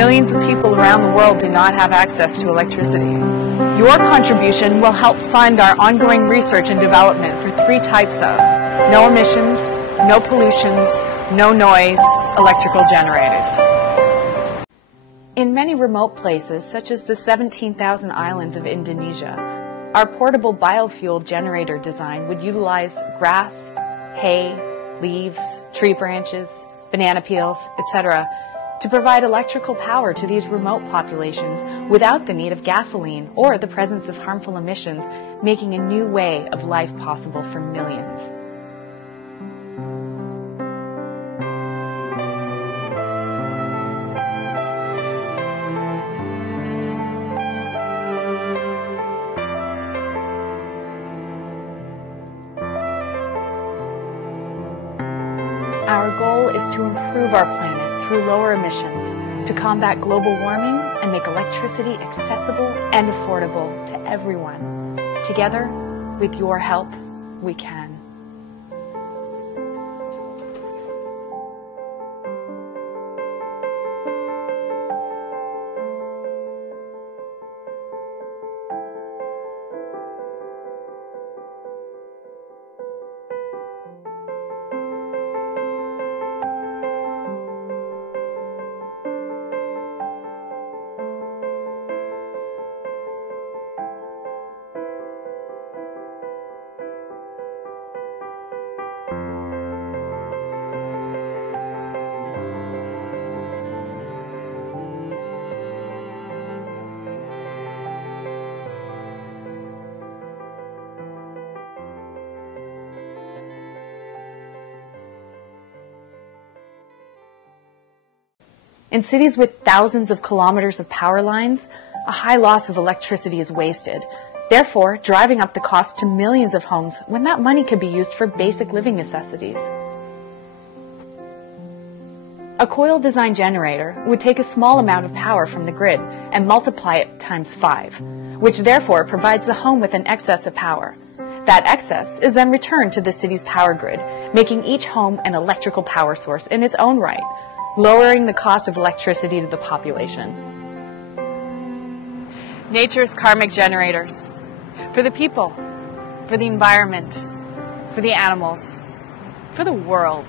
Millions of people around the world do not have access to electricity. Your contribution will help fund our ongoing research and development for 3 types of no emissions, no pollutions, no noise electrical generators. In many remote places, such as the 17,000 islands of Indonesia, our portable biofuel generator design would utilize grass, hay, leaves, tree branches, banana peels, etc., to provide electrical power to these remote populations without the need of gasoline or the presence of harmful emissions, making a new way of life possible for millions. Our goal is to improve our planet through lower emissions, to combat global warming and make electricity accessible and affordable to everyone. Together, with your help, we can. In cities with thousands of kilometers of power lines, a high loss of electricity is wasted, therefore driving up the cost to millions of homes when that money could be used for basic living necessities. A coil-designed generator would take a small amount of power from the grid and multiply it times 5, which therefore provides the home with an excess of power. That excess is then returned to the city's power grid, making each home an electrical power source in its own right, lowering the cost of electricity to the population. Nature's Karmic Generators. For the people, for the environment, for the animals, for the world.